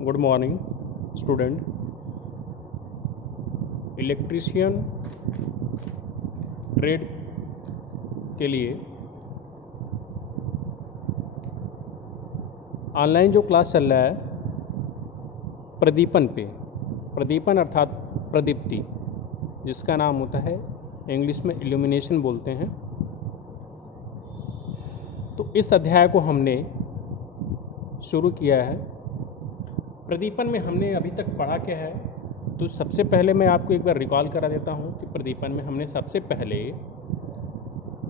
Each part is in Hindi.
Good morning student. Electrician trade के लिए ऑनलाइन जो क्लास चल रहा है प्रदीपन पे, प्रदीपन अर्थात प्रदीप्ति, जिसका नाम होता है इंग्लिश में इल्यूमिनेशन बोलते हैं। तो इस अध्याय को हमने शुरू किया है। प्रदीपन में हमने अभी तक पढ़ा क्या है, तो सबसे पहले मैं आपको एक बार रिकॉल करा देता हूँ कि प्रदीपन में हमने सबसे पहले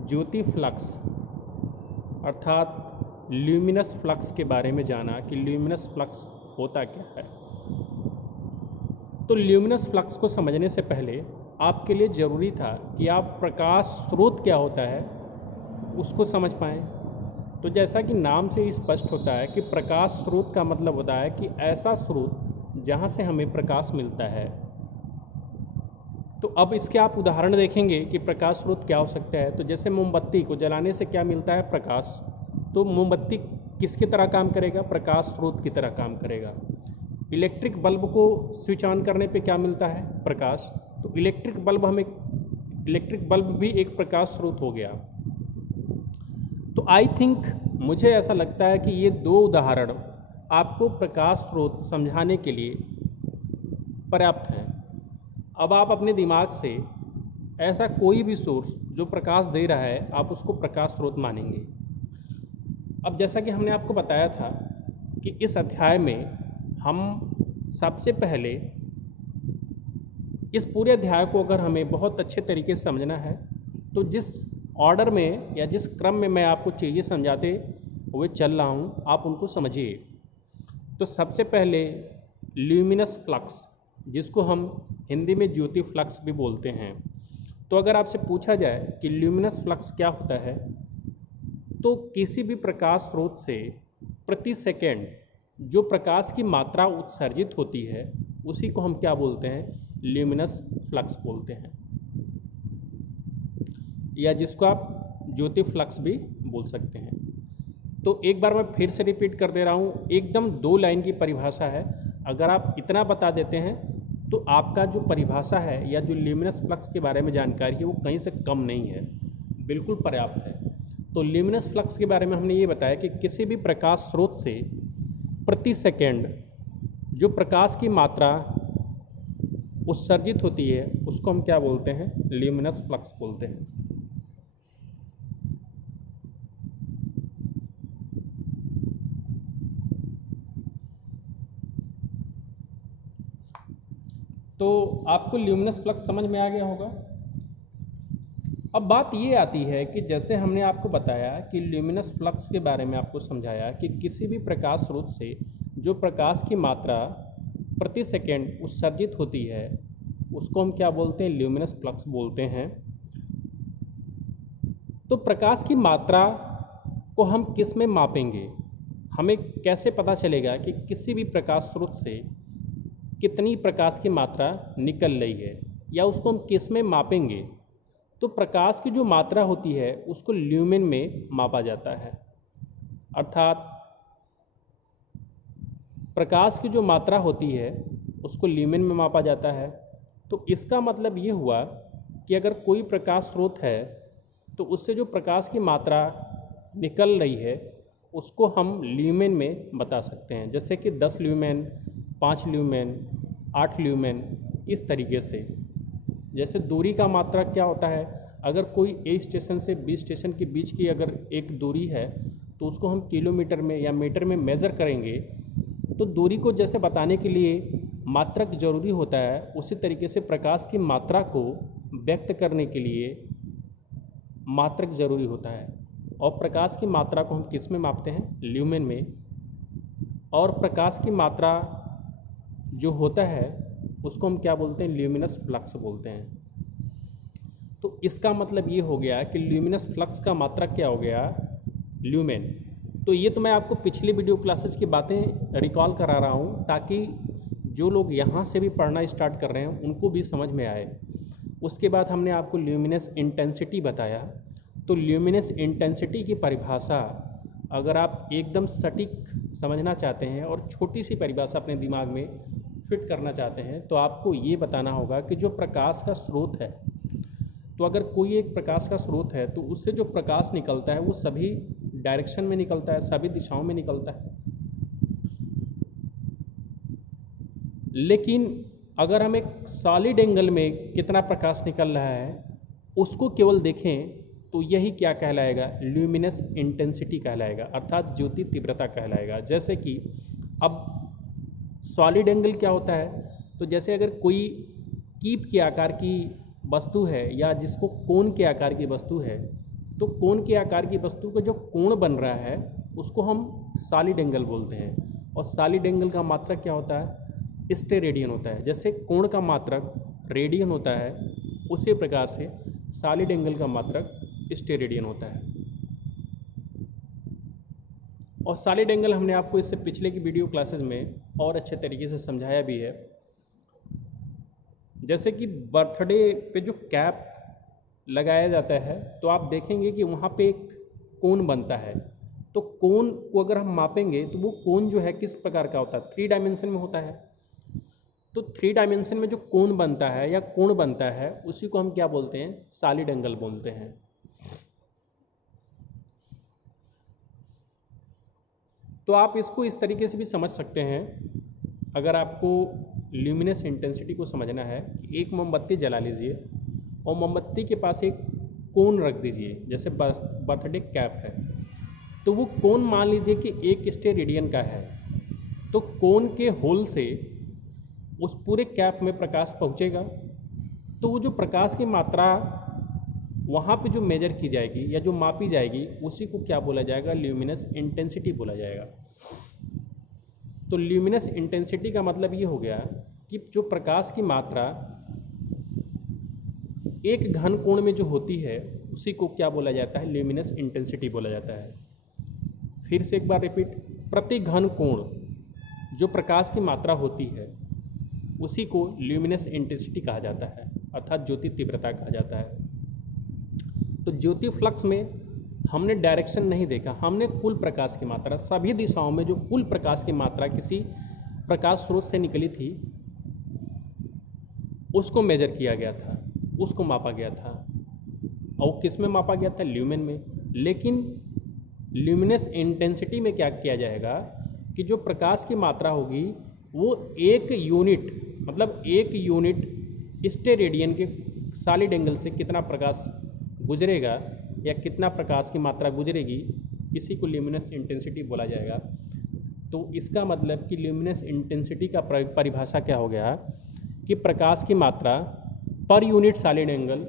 ज्योति फ्लक्स अर्थात ल्यूमिनस फ्लक्स के बारे में जाना कि ल्यूमिनस फ्लक्स होता क्या है। तो ल्यूमिनस फ्लक्स को समझने से पहले आपके लिए ज़रूरी था कि आप प्रकाश स्रोत क्या होता है उसको समझ पाएँ। तो जैसा कि नाम से ही स्पष्ट होता है कि प्रकाश स्रोत का मतलब होता है कि ऐसा स्रोत जहाँ से हमें प्रकाश मिलता है। तो अब इसके आप उदाहरण देखेंगे कि प्रकाश स्रोत क्या हो सकता है। तो जैसे मोमबत्ती को जलाने से क्या मिलता है, प्रकाश। तो मोमबत्ती किसकी तरह काम करेगा, प्रकाश स्रोत की तरह काम करेगा। इलेक्ट्रिक बल्ब को स्विच ऑन करने पे क्या मिलता है, प्रकाश। तो इलेक्ट्रिक बल्ब भी एक प्रकाश स्रोत हो गया। तो आई थिंक, मुझे ऐसा लगता है कि ये दो उदाहरण आपको प्रकाश स्रोत समझाने के लिए पर्याप्त हैं। अब आप अपने दिमाग से ऐसा कोई भी सोर्स जो प्रकाश दे रहा है आप उसको प्रकाश स्रोत मानेंगे। अब जैसा कि हमने आपको बताया था कि इस अध्याय में हम सबसे पहले इस पूरे अध्याय को अगर हमें बहुत अच्छे तरीके से समझना है तो जिस ऑर्डर में या जिस क्रम में मैं आपको चीज़ें समझाते हुए चल रहा हूँ आप उनको समझिए। तो सबसे पहले ल्यूमिनस फ्लक्स, जिसको हम हिंदी में ज्योति फ्लक्स भी बोलते हैं। तो अगर आपसे पूछा जाए कि ल्यूमिनस फ्लक्स क्या होता है, तो किसी भी प्रकाश स्रोत से प्रति सेकेंड जो प्रकाश की मात्रा उत्सर्जित होती है उसी को हम क्या बोलते हैं, ल्यूमिनस फ्लक्स बोलते हैं, या जिसको आप ज्योति फ्लक्स भी बोल सकते हैं। तो एक बार मैं फिर से रिपीट कर दे रहा हूँ, एकदम 2 लाइन की परिभाषा है। अगर आप इतना बता देते हैं तो आपका जो परिभाषा है या जो ल्यूमिनस फ्लक्स के बारे में जानकारी है वो कहीं से कम नहीं है, बिल्कुल पर्याप्त है। तो ल्यूमिनस फ्लक्स के बारे में हमने ये बताया कि किसी भी प्रकाश स्रोत से प्रति सेकेंड जो प्रकाश की मात्रा उत्सर्जित होती है उसको हम क्या बोलते हैं, ल्यूमिनस फ्लक्स बोलते हैं। तो आपको ल्यूमिनस फ्लक्स समझ में आ गया होगा। अब बात ये आती है कि जैसे हमने आपको बताया कि ल्यूमिनस फ्लक्स के बारे में आपको समझाया कि किसी भी प्रकाश स्रोत से जो प्रकाश की मात्रा प्रति सेकेंड उत्सर्जित होती है उसको हम क्या बोलते हैं, ल्यूमिनस फ्लक्स बोलते हैं। तो प्रकाश की मात्रा को हम किस में मापेंगे, हमें कैसे पता चलेगा कि किसी भी प्रकाश स्रोत से कितनी प्रकाश की मात्रा निकल रही है, या उसको हम किस में मापेंगे। तो प्रकाश की जो मात्रा होती है उसको ल्यूमेन में मापा जाता है, अर्थात प्रकाश की जो मात्रा होती है उसको ल्यूमेन में मापा जाता है। तो इसका मतलब ये हुआ कि अगर कोई प्रकाश स्रोत है तो उससे जो प्रकाश की मात्रा निकल रही है उसको हम ल्यूमेन में बता सकते हैं, जैसे कि 10 ल्यूमेन, 5 ल्यूमेन, 8 ल्यूमेन, इस तरीके से। जैसे दूरी का मात्रा क्या होता है, अगर कोई ए स्टेशन से बी स्टेशन के बीच की अगर एक दूरी है तो उसको हम किलोमीटर में या मीटर में मेज़र करेंगे। तो दूरी को जैसे बताने के लिए मात्रक जरूरी होता है, उसी तरीके से प्रकाश की मात्रा को व्यक्त करने के लिए मात्रक जरूरी होता है। और प्रकाश की मात्रा को हम किस में मापते हैं, ल्यूमेन में। और प्रकाश की मात्रा जो होता है उसको हम क्या बोलते हैं, ल्यूमिनस फ्लक्स बोलते हैं। तो इसका मतलब ये हो गया कि ल्यूमिनस फ्लक्स का मात्रा क्या हो गया, ल्यूमेन। तो ये तो मैं आपको पिछली वीडियो क्लासेस की बातें रिकॉल करा रहा हूँ ताकि जो लोग यहाँ से भी पढ़ना स्टार्ट कर रहे हैं उनको भी समझ में आए। उसके बाद हमने आपको ल्यूमिनस इंटेंसिटी बताया। तो ल्यूमिनस इंटेंसिटी की परिभाषा अगर आप एकदम सटीक समझना चाहते हैं और छोटी सी परिभाषा अपने दिमाग में फिट करना चाहते हैं तो आपको ये बताना होगा कि जो प्रकाश का स्रोत है, तो अगर कोई एक प्रकाश का स्रोत है तो उससे जो प्रकाश निकलता है वो सभी डायरेक्शन में निकलता है, सभी दिशाओं में निकलता है। लेकिन अगर हम एक सॉलिड एंगल में कितना प्रकाश निकल रहा है उसको केवल देखें तो यही क्या कहलाएगा, ल्यूमिनस इंटेंसिटी कहलाएगा, अर्थात ज्योति तीव्रता कहलाएगा। जैसे कि अब सॉलिड एंगल क्या होता है, तो जैसे अगर कोई कीप के आकार की वस्तु है या जिसको कोण के आकार की वस्तु है, तो कोण के आकार की वस्तु का जो कोण बन रहा है उसको हम सॉलिड एंगल बोलते हैं। और सॉलिड एंगल का मात्रक क्या होता है, स्टेरेडियन होता है। जैसे कोण का मात्रक रेडियन होता है, उसी प्रकार से सॉलिड एंगल का मात्रक स्टेरेडियन होता है। और सॉलिड एंगल हमने आपको इससे पिछले की वीडियो क्लासेस में और अच्छे तरीके से समझाया भी है। जैसे कि बर्थडे पे जो कैप लगाया जाता है तो आप देखेंगे कि वहाँ पे एक कोण बनता है, तो कोण को अगर हम मापेंगे तो वो कोण जो है किस प्रकार का होता है, 3 डायमेंशन में होता है। तो 3 डायमेंशन में जो कोण बनता है या कोण बनता है उसी को हम क्या बोलते हैं, सॉलिड एंगल बोलते हैं। तो आप इसको इस तरीके से भी समझ सकते हैं, अगर आपको ल्यूमिनस इंटेंसिटी को समझना है, एक मोमबत्ती जला लीजिए और मोमबत्ती के पास एक कोण रख दीजिए, जैसे बर्थडे कैप है, तो वो कोण मान लीजिए कि 1 स्टेरेडियन का है, तो कोण के होल से उस पूरे कैप में प्रकाश पहुंचेगा, तो वो जो प्रकाश की मात्रा वहाँ पे जो मेजर की जाएगी या जो मापी जाएगी उसी को क्या बोला जाएगा, ल्यूमिनस इंटेंसिटी बोला जाएगा। तो ल्यूमिनस इंटेंसिटी का मतलब ये हो गया कि जो प्रकाश की मात्रा एक घन कोण में जो होती है उसी को क्या बोला जाता है, ल्यूमिनस इंटेंसिटी बोला जाता है। फिर से एक बार रिपीट, प्रति घन कोण जो प्रकाश की मात्रा होती है उसी को ल्यूमिनस इंटेंसिटी कहा जाता है, अर्थात ज्योति तीव्रता कहा जाता है। तो ज्योति फ्लक्स में हमने डायरेक्शन नहीं देखा, हमने कुल प्रकाश की मात्रा, सभी दिशाओं में जो कुल प्रकाश की मात्रा किसी प्रकाश स्रोत से निकली थी उसको मेजर किया गया था, उसको मापा गया था। और किस में मापा गया था, ल्यूमेन में। लेकिन ल्यूमिनस इंटेंसिटी में क्या किया जाएगा कि जो प्रकाश की मात्रा होगी वो एक यूनिट, मतलब एक यूनिट स्टेरेडियन के सॉलिड एंगल से कितना प्रकाश गुजरेगा या कितना प्रकाश की मात्रा गुजरेगी, इसी को ल्यूमिनस इंटेंसिटी बोला जाएगा। तो इसका मतलब कि ल्यूमिनस इंटेंसिटी का परिभाषा क्या हो गया कि प्रकाश की मात्रा पर यूनिट सॉलिड एंगल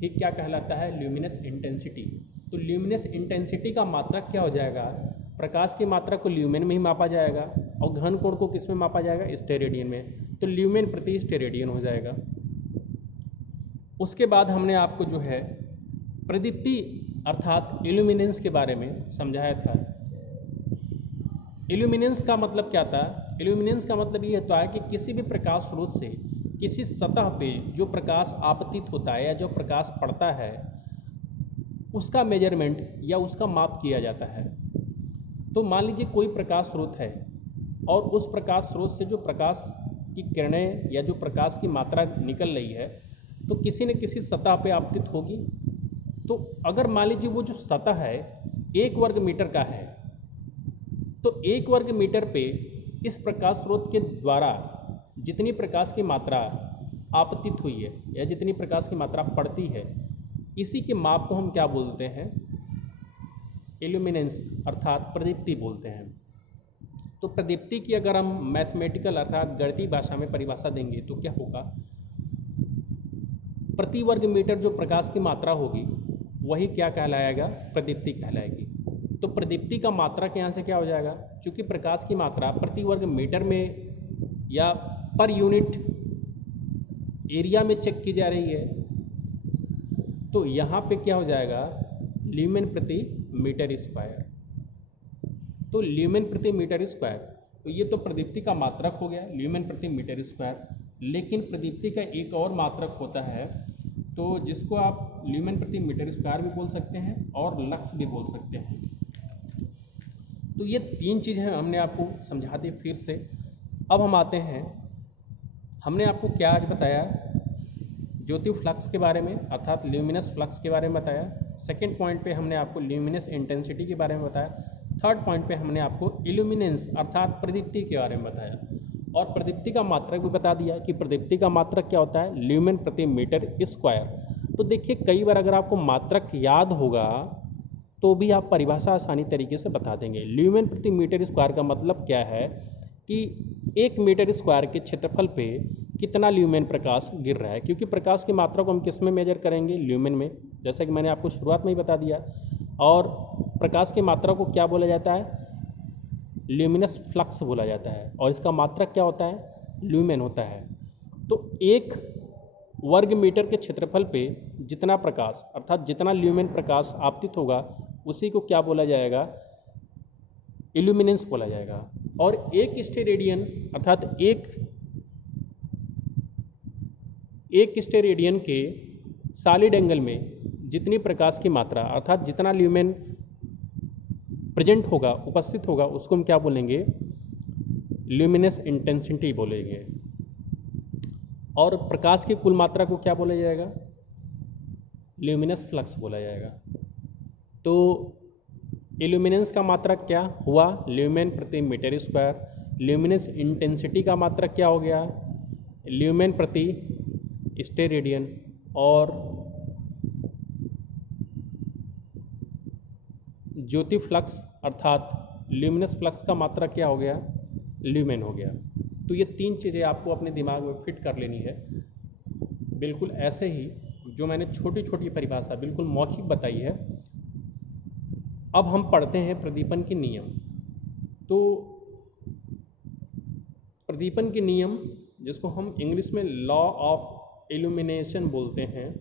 ही क्या कहलाता है, ल्यूमिनस इंटेंसिटी। तो ल्यूमिनस इंटेंसिटी का मात्रक क्या हो जाएगा, प्रकाश की मात्रा को ल्यूमेन में ही मापा जाएगा और घन कोण को किस में मापा जाएगा, स्टेरेडियन में। तो ल्यूमेन प्रति स्टेरेडियन हो जाएगा। उसके बाद हमने आपको जो है प्रदीप्ति अर्थात इल्यूमिनेंस के बारे में समझाया था। इल्यूमिनेंस का मतलब क्या था, इल्यूमिनेंस का मतलब ये होता है कि किसी भी प्रकाश स्रोत से किसी सतह पे जो प्रकाश आपतित होता है या जो प्रकाश पड़ता है उसका मेजरमेंट या उसका माप किया जाता है। तो मान लीजिए कोई प्रकाश स्रोत है और उस प्रकाश स्रोत से जो प्रकाश की किरणें या जो प्रकाश की मात्रा निकल रही है तो किसी न किसी सतह पे आपतित होगी। तो अगर मान लीजिए वो जो सतह है 1 वर्ग मीटर का है, तो 1 वर्ग मीटर पे इस प्रकाश स्रोत के द्वारा जितनी प्रकाश की मात्रा आपतित हुई है या जितनी प्रकाश की मात्रा पड़ती है, इसी के माप को हम क्या बोलते हैं, इल्यूमिनेंस अर्थात प्रदीप्ति बोलते हैं। तो प्रदीप्ति की अगर हम मैथमेटिकल अर्थात गणितीय भाषा में परिभाषा देंगे तो क्या होगा, प्रति वर्ग मीटर जो प्रकाश की मात्रा होगी वही क्या कहलाएगा, प्रदीप्ति कहलाएगी। तो प्रदीप्ति का मात्रक यहाँ से क्या हो जाएगा, चूँकि प्रकाश की मात्रा प्रति वर्ग मीटर में या पर यूनिट एरिया में चेक की जा रही है, तो यहाँ पे क्या हो जाएगा, ल्यूमेन प्रति मीटर स्क्वायर। तो ल्यूमेन प्रति मीटर स्क्वायर, तो ये तो प्रदीप्ति का मात्रक हो गया, ल्यूमेन प्रति मीटर स्क्वायर। लेकिन प्रदीप्ति का एक और मात्रक होता है, तो जिसको आप ल्यूमेन प्रति मीटर स्क्वायर भी बोल सकते हैं और लक्स भी बोल सकते हैं। तो ये तीन चीज़ें हमने आपको समझा दी फिर से। अब हम आते हैं, हमने आपको क्या आज बताया, ज्योति फ्लक्स के बारे में अर्थात ल्यूमिनस फ्लक्स के बारे में बताया। सेकंड पॉइंट पे हमने आपको ल्यूमिनस इंटेंसिटी के बारे में बताया। थर्ड पॉइंट पे हमने आपको इल्यूमिनेंस अर्थात प्रदीप्ति के बारे में बताया, और प्रदीप्ति का मात्रक भी बता दिया कि प्रदीप्ति का मात्रक क्या होता है, ल्यूमेन प्रति मीटर स्क्वायर। तो देखिए कई बार अगर आपको मात्रक याद होगा तो भी आप परिभाषा आसानी तरीके से बता देंगे। ल्यूमेन प्रति मीटर स्क्वायर का मतलब क्या है कि 1 मीटर स्क्वायर के क्षेत्रफल पे कितना ल्यूमेन प्रकाश गिर रहा है, क्योंकि प्रकाश की मात्रा को हम किस में मेजर करेंगे, ल्यूमेन में, जैसा कि मैंने आपको शुरुआत में ही बता दिया। और प्रकाश की मात्रा को क्या बोला जाता है, ल्यूमिनस फ्लक्स बोला जाता है, और इसका मात्रक क्या होता है, ल्यूमेन होता है। तो 1 वर्ग मीटर के क्षेत्रफल पे जितना प्रकाश अर्थात जितना ल्यूमेन प्रकाश आपतित होगा उसी को क्या बोला जाएगा, इल्यूमिनेंस बोला जाएगा। और 1 स्टेरेडियन अर्थात एक स्टेरेडियन के सॉलिड एंगल में जितनी प्रकाश की मात्रा अर्थात जितना ल्यूमेन प्रेजेंट होगा, उपस्थित होगा, उसको हम क्या बोलेंगे, ल्यूमिनस इंटेंसिटी बोलेंगे। और प्रकाश की कुल मात्रा को क्या बोला जाएगा, ल्यूमिनस फ्लक्स बोला जाएगा। तो इल्यूमिनेंस का मात्रक क्या हुआ, ल्यूमेन प्रति मीटर स्क्वायर। ल्यूमिनस इंटेंसिटी का मात्रक क्या हो गया, ल्यूमेन प्रति स्टेरेडियन। और ज्योति फ्लक्स अर्थात ल्यूमिनस फ्लक्स का मात्रक क्या हो गया, ल्यूमेन हो गया। तो ये तीन चीज़ें आपको अपने दिमाग में फिट कर लेनी है। बिल्कुल ऐसे ही जो मैंने छोटी छोटी परिभाषा बिल्कुल मौखिक बताई है। अब हम पढ़ते हैं प्रदीपन के नियम। तो प्रदीपन के नियम जिसको हम इंग्लिश में लॉ ऑफ इल्यूमिनेशन बोलते हैं,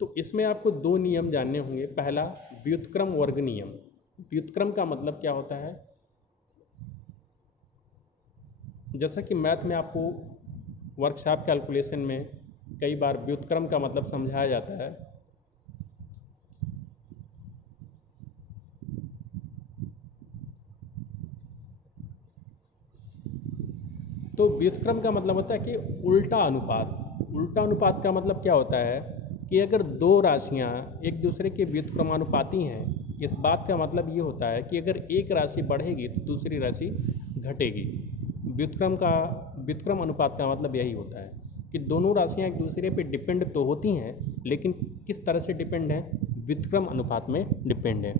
तो इसमें आपको 2 नियम जानने होंगे। पहला व्युत्क्रम वर्ग नियम। व्युत्क्रम का मतलब क्या होता है, जैसा कि मैथ में आपको वर्कशॉप कैलकुलेशन में कई बार व्युत्क्रम का मतलब समझाया जाता है। तो व्युत्क्रम का मतलब होता है कि उल्टा अनुपात। उल्टा अनुपात का मतलब क्या होता है कि अगर 2 राशियां एक दूसरे के व्युत्क्रमानुपाती हैं, इस बात का मतलब ये होता है कि अगर एक राशि बढ़ेगी तो दूसरी राशि घटेगी। व्युत्क्रम अनुपात का मतलब यही होता है कि दोनों राशियां एक दूसरे पे डिपेंड तो होती हैं, लेकिन किस तरह से डिपेंड है, व्युत्क्रम अनुपात में डिपेंड है।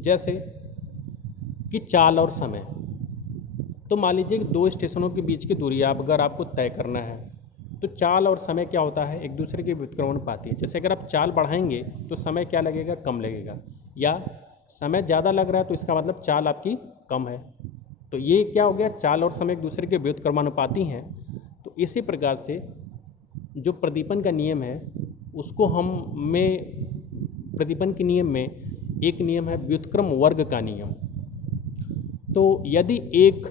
जैसे कि चाल और समय। तो मान लीजिए कि 2 स्टेशनों के बीच की दूरी अगर आपको तय करना है, तो चाल और समय क्या होता है, एक दूसरे के व्युत्क्रमानुपाती है। जैसे अगर आप चाल बढ़ाएंगे तो समय क्या लगेगा, कम लगेगा, या समय ज़्यादा लग रहा है तो इसका मतलब चाल आपकी कम है। तो ये क्या हो गया, चाल और समय एक दूसरे के व्युत्क्रमानुपाती हैं। तो इसी प्रकार से जो प्रदीपन का नियम है उसको प्रदीपन के नियम में एक नियम है व्युत्क्रम वर्ग का नियम। तो यदि एक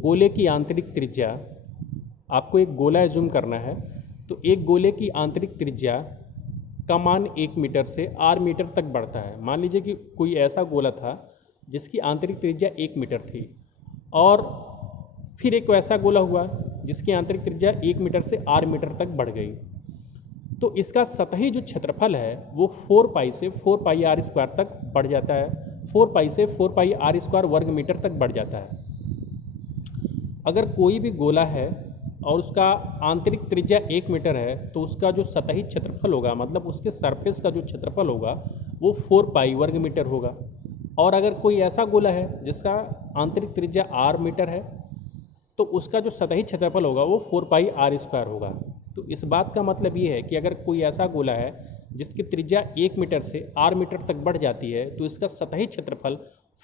गोले की आंतरिक त्रिज्या, आपको एक गोला एज्यूम करना है, तो एक गोले की आंतरिक त्रिज्या का मान 1 मीटर से r मीटर तक बढ़ता है। मान लीजिए कि कोई ऐसा गोला था जिसकी आंतरिक त्रिज्या 1 मीटर थी, और फिर एक वैसा गोला हुआ जिसकी आंतरिक त्रिज्या 1 मीटर से r मीटर तक बढ़ गई। तो इसका सतही जो क्षेत्रफल है वो 4 पाई से 4 पाई r स्क्वायर तक बढ़ जाता है, 4 पाई से 4 पाई r स्क्वायर वर्ग मीटर तक बढ़ जाता है। अगर कोई भी गोला है और उसका आंतरिक त्रिज्या 1 मीटर है, तो उसका जो सतही क्षेत्रफल होगा, मतलब उसके सरफेस का जो क्षेत्रफल होगा वो 4 पाई वर्ग मीटर होगा। और अगर कोई ऐसा गोला है जिसका आंतरिक त्रिज्या r मीटर है, तो उसका जो सतही क्षेत्रफल होगा वो 4 पाई r स्क्वायर होगा। तो इस बात का मतलब ये है कि अगर कोई ऐसा गोला है जिसकी त्रिज्या 1 मीटर से r मीटर तक बढ़ जाती है, तो इसका सतही क्षेत्रफल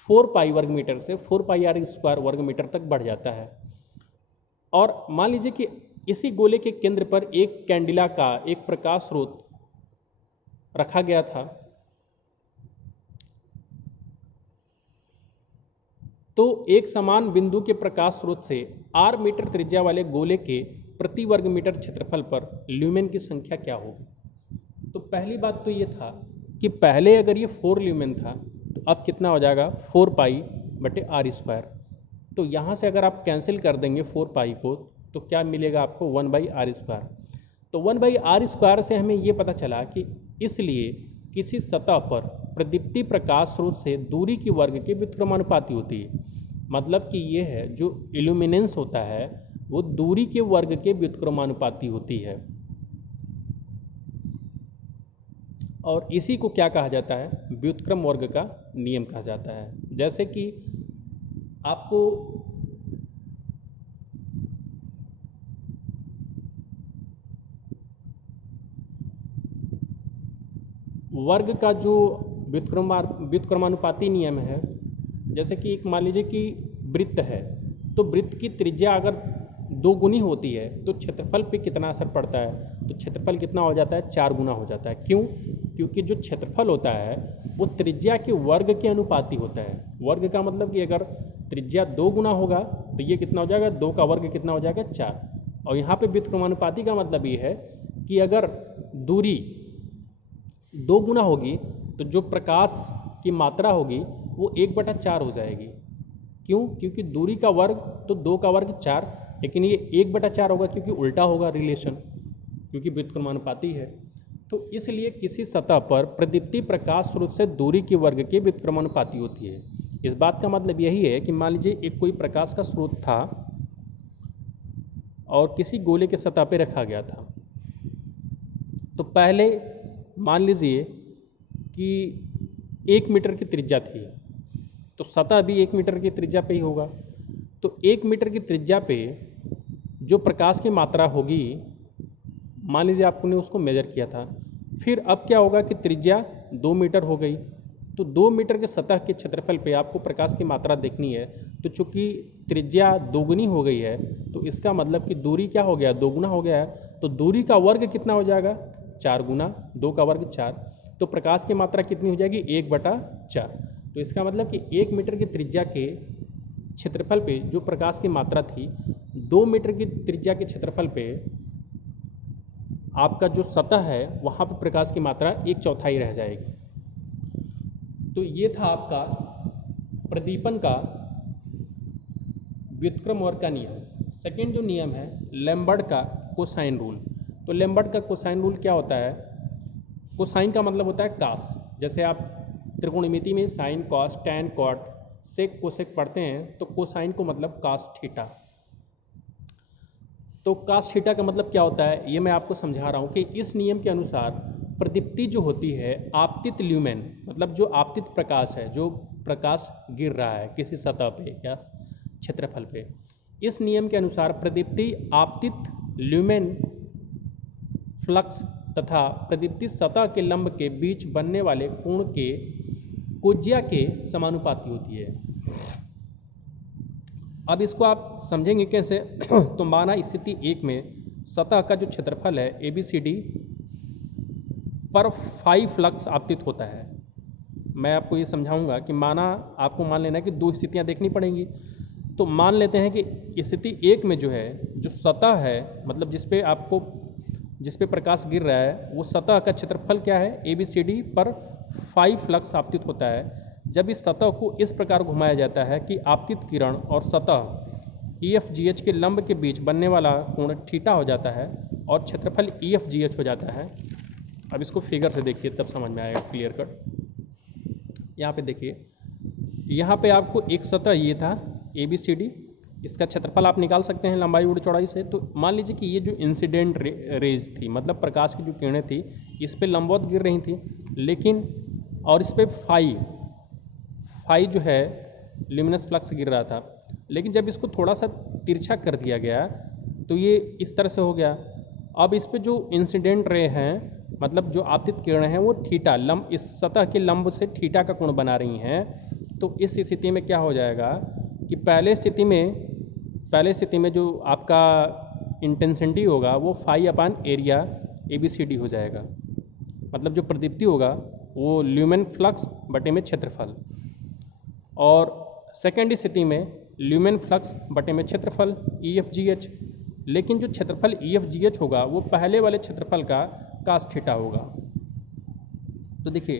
4 पाई वर्ग मीटर से 4 पाई r स्क्वायर वर्ग मीटर तक बढ़ जाता है। और मान लीजिए कि इसी गोले के केंद्र पर एक कैंडिला का एक प्रकाश स्रोत रखा गया था। तो एक समान बिंदु के प्रकाश स्रोत से r मीटर त्रिज्या वाले गोले के प्रति वर्ग मीटर क्षेत्रफल पर ल्यूमेन की संख्या क्या होगी। तो पहली बात तो ये था कि पहले अगर ये 4 ल्यूमेन था तो अब कितना हो जाएगा 4π/r²। तो यहाँ से अगर आप कैंसिल कर देंगे 4π को तो क्या मिलेगा आपको 1/r²। तो 1/r² से हमें ये पता चला कि इसलिए किसी सतह पर प्रदीप्ति प्रकाश स्रोत से दूरी की वर्ग के व्युत्क्रमानुपाती होती है। मतलब कि ये है जो इल्यूमिनेंस होता है वो दूरी के वर्ग के व्युत्क्रमानुपाती होती है। और इसी को क्या कहा जाता है, व्युत्क्रम वर्ग का नियम कहा जाता है। जैसे कि आपको वर्ग का जो व्युत्क्रमानुपाती नियम है, जैसे कि एक मान लीजिए कि वृत्त है, तो वृत्त की त्रिज्या अगर 2 गुनी होती है तो क्षेत्रफल पे कितना असर पड़ता है, तो क्षेत्रफल कितना हो जाता है 4 गुना हो जाता है। क्यों? क्योंकि जो क्षेत्रफल होता है वो त्रिज्या के वर्ग के अनुपाती होता है। वर्ग का मतलब कि अगर त्रिज्या 2 गुना होगा तो ये कितना हो जाएगा, 2 का वर्ग कितना हो जाएगा 4। और यहाँ पे व्युत्क्रमानुपाती का मतलब ये है कि अगर दूरी 2 गुना होगी तो जो प्रकाश की मात्रा होगी वो 1/4 हो जाएगी। क्यों? क्योंकि दूरी का वर्ग तो 2 का वर्ग 4, लेकिन ये 1/4 होगा क्योंकि उल्टा होगा रिलेशन, क्योंकि व्युत्क्रमानुपाती है। तो इसलिए किसी सतह पर प्रदीप्ति प्रकाश स्रोत से दूरी के वर्ग के व्युत्क्रमानुपाती होती है। इस बात का मतलब यही है कि मान लीजिए एक कोई प्रकाश का स्रोत था और किसी गोले के सतह पे रखा गया था। तो पहले मान लीजिए कि 1 मीटर की त्रिज्या थी, तो सतह भी 1 मीटर की त्रिज्या पे ही होगा। तो 1 मीटर की त्रिज्या पे जो प्रकाश की मात्रा होगी, मान लीजिए आपने उसको मेजर किया था, फिर अब क्या होगा कि त्रिज्या 2 मीटर हो गई। तो 2 मीटर के सतह के क्षेत्रफल पे आपको प्रकाश की मात्रा देखनी है। तो चूंकि त्रिज्या 2 गुनी हो गई है तो इसका मतलब कि दूरी क्या हो गया, 2 गुना हो गया है। तो दूरी का वर्ग कितना हो जाएगा, 4 गुना 2 का वर्ग 4। तो प्रकाश की मात्रा कितनी हो जाएगी, 1/4। तो इसका मतलब कि 1 मीटर की त्रिज्या के क्षेत्रफल पे जो प्रकाश की मात्रा थी, 2 मीटर की त्रिज्या के क्षेत्रफल पे आपका जो सतह है वहाँ पर प्रकाश की मात्रा 1/4 रह जाएगी। तो ये था आपका प्रदीपन का व्युत्क्रम वर्ग का नियम। सेकेंड जो नियम है लैम्बर्ट का कोसाइन रूल। तो लैम्बर्ट का कोसाइन रूल क्या होता है, कोसाइन का मतलब होता है कास। जैसे आप त्रिकोणमिति में साइन, कॉस, टैन, कॉट, सेक, कोसेक पढ़ते हैं, तो कोसाइन को मतलब कास थीटा। तो कास थीटा का मतलब क्या होता है ये मैं आपको समझा रहा हूँ कि इस नियम के अनुसार प्रदीप्ति जो होती है आपतित ल्यूमेन, मतलब जो आपतित प्रकाश है, जो प्रकाश गिर रहा है किसी सतह पे या क्षेत्रफल पे, इस नियम के अनुसार प्रदीप्ति आपतित ल्यूमेन फ्लक्स तथा प्रदीप्ति सतह के लंब के बीच बनने वाले कोण के कोज्या के समानुपाती होती है। अब इसको आप समझेंगे कैसे तो माना स्थिति 1 में सतह का जो क्षेत्रफल है ABCD पर फाई फ्लक्स आपतित होता है। मैं आपको ये समझाऊंगा कि माना आपको मान लेना है कि 2 स्थितियां देखनी पड़ेंगी। तो मान लेते हैं कि स्थिति 1 में जो है, जो सतह है, मतलब जिस पे प्रकाश गिर रहा है, वो सतह का क्षेत्रफल क्या है ABCD पर फाई फ्लक्स आपतित होता है। जब इस सतह को इस प्रकार घुमाया जाता है कि आपतित किरण और सतह EFGH के लंब के बीच बनने वाला कोण थीटा हो जाता है और क्षेत्रफल EFGH हो जाता है। अब इसको फिगर से देखिए तब समझ में आएगा क्लियर कट। यहाँ पे देखिए, यहाँ पे आपको एक सतह ये था ABCD, इसका क्षेत्रफल आप निकाल सकते हैं लंबाई और चौड़ाई से। तो मान लीजिए कि ये जो इंसिडेंट रेज थी, मतलब प्रकाश की जो किरणें थी, इस पे लंबवत गिर रही थी, लेकिन और इस पे फाई जो है ल्यूमिनस फ्लक्स गिर रहा था। लेकिन जब इसको थोड़ा सा तिरछा कर दिया गया तो ये इस तरह से हो गया। अब इस पे जो इंसिडेंट रे हैं, मतलब जो आपतित किरणें हैं, वो थीटा लंब, इस सतह के लंब से थीटा का कोण बना रही हैं। तो इस स्थिति में क्या हो जाएगा कि पहले स्थिति में जो आपका इंटेंसिटी होगा वो फाई अपान एरिया ABCD हो जाएगा। मतलब जो प्रदीप्ति होगा वो ल्यूमेन फ्लक्स बटे में क्षेत्रफल, और सेकेंड स्थिति में ल्यूमेन फ्लक्स बटे में क्षेत्रफल EFGH। लेकिन जो क्षेत्रफल EFGH होगा वो पहले वाले क्षेत्रफल का कास थीटा होगा। तो देखिए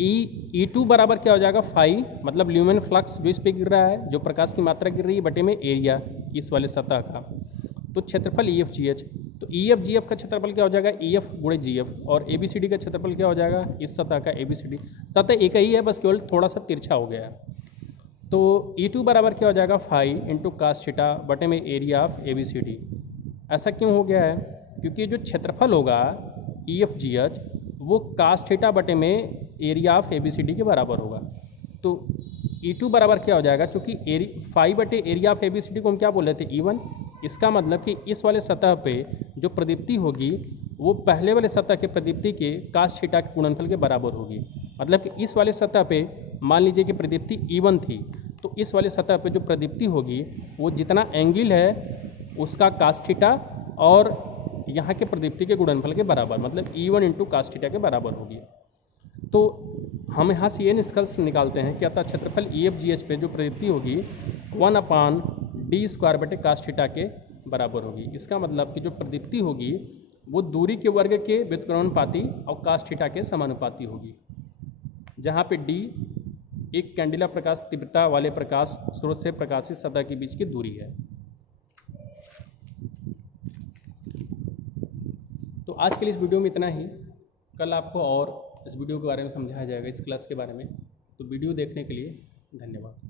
E2 बराबर क्या हो जाएगा फाई, मतलब ल्यूमेन फ्लक्स जो इस पे गिर रहा है, जो प्रकाश की मात्रा गिर रही है बटे में एरिया इस वाले सतह का, तो क्षेत्रफल EFGH। तो EFGF का क्षेत्रफल क्या हो जाएगा EF गुणे GF, और ABCD का क्षेत्रफल क्या हो जाएगा इस सतह का ABCD। सतह एक ही है, बस केवल थोड़ा सा तिरछा हो गया है। तो E2 बराबर क्या हो जाएगा फाई इंटू कास थीटा बटे में एरिया ऑफ ABCD। ऐसा क्यों हो गया है? क्योंकि जो क्षेत्रफल होगा EFGH वो कास थीटा बटे में एरिया ऑफ ABCD के बराबर होगा। तो E2 बराबर क्या हो जाएगा, चूँकि फाई बटे एरिया ऑफ ABCD को हम क्या बोल रहे थे E1। इसका मतलब कि इस वाले सतह पे जो प्रदीप्ति होगी वो पहले वाले सतह के प्रदीप्ति के कास थीटा के गुणनफल के बराबर होगी। मतलब कि इस वाले सतह पे मान लीजिए कि प्रदीप्ति E1 थी, तो इस वाले सतह पे जो प्रदीप्ति होगी वो जितना एंगल है उसका कास थीटा और यहाँ के प्रदीप्ति के गुणनफल के बराबर, मतलब E1 इंटू कास थीटा के बराबर होगी। तो हम यहाँ से ये निष्कर्ष निकालते हैं कि अतः क्षेत्रफल EFGH पे जो प्रदीप्ति होगी 1/d² बटे कास थीटा के बराबर होगी। इसका मतलब कि जो प्रदीप्ति होगी वो दूरी के वर्ग के व्युत्क्रमानुपाती और कास थीटा के समानुपाती होगी, जहाँ पे d एक कैंडिला प्रकाश तीव्रता वाले प्रकाश स्रोत से प्रकाशित सतह के बीच की दूरी है। तो आज के लिए इस वीडियो में इतना ही। कल आपको और इस वीडियो के बारे में समझाया जाएगा, इस क्लास के बारे में। तो वीडियो देखने के लिए धन्यवाद।